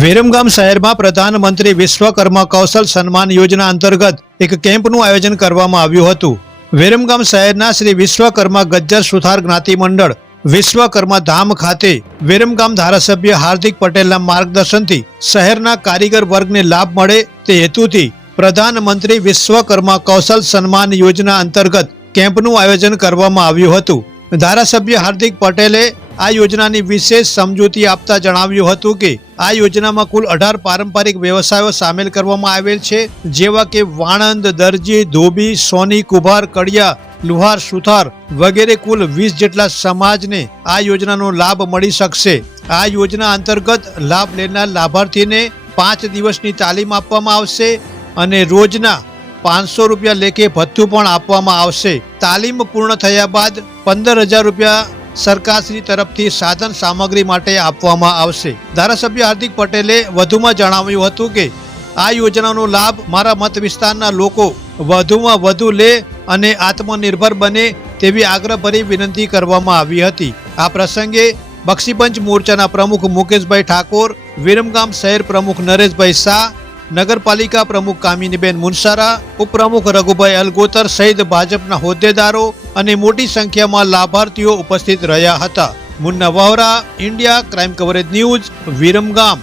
વિરમગામ શહેરમાં પ્રધાનમંત્રી વિશ્વકર્મા કૌશલ સન્માન યોજના અંતર્ગત એક કેમ્પનું આયોજન કરવામાં આવ્યું હતું। વિરમગામ શહેરના શ્રી વિશ્વકર્મા ગજ્જર સુથાર જ્ઞાતિ મંડળ વિશ્વકર્મા ધામ ખાતે વિરમગામ ધારાસભ્ય હાર્દિક પટેલના માર્ગદર્શનથી શહેરના કારીગર વર્ગને લાભ મળે તે હેતુથી પ્રધાનમંત્રી વિશ્વકર્મા કૌશલ સન્માન યોજના અંતર્ગત કેમ્પનું આયોજન કરવામાં આવ્યું હતું। ધારાસભ્ય હાર્દિક પટેલે આ યોજનાની વિશેષ સમજૂતી આપતા જણાવ્યું હતું કે આ યોજનામાં કુલ 18 પારંપરિક વ્યવસાયો સામેલ કરવામાં આવેલ છે, જેવા કે વાણંદ, દરજી, ધોબી, સોની, કુભાર, કડિયા, લુહાર, સુથાર વગેરે કુલ 20 જેટલા સમાજને આ યોજનાનો લાભ મળી શકશે। આ યોજના અંતર્ગત લાભ લેનાર લાભાર્થીને 5 દિવસની તાલીમ આપવામાં આવશે અને રોજના 500 રૂપિયા લેખે ભથ્થું પણ આપવામાં આવશે। તાલીમ પૂર્ણ થયા બાદ 15,000 રૂપિયા સરકારશ્રી તરફથી સાધન સામગ્રી માટે આપવામાં આવશે। ધારાસભ્ય હાર્દિક પટેલે વધુમાં જણાવ્યું હતું કે આ યોજનાનો લાભ મારા મત વિસ્તારના લોકો વધુમાં વધુ લે અને આત્મનિર્ભર બને તેવી આગ્રહભરી વિનંતી કરવામાં આવી હતી। આ પ્રસંગે બક્ષીપંચ મોરચાના પ્રમુખ મુકેશભાઈ ઠાકોર, વિરમગામ શહેર પ્રમુખ નરેશભાઈ શાહ, નગરપાલિકા પ્રમુખ કામિનીબેન મુનસારા, ઉપપ્રમુખ રઘુભાઈ અલગોતર સહિત ભાજપના હોદ્દેદારો અને મોટી સંખ્યામાં લાભાર્થીઓ ઉપસ્થિત રહ્યા હતા। Munna Bohra, India crime coverage news, Viramgam.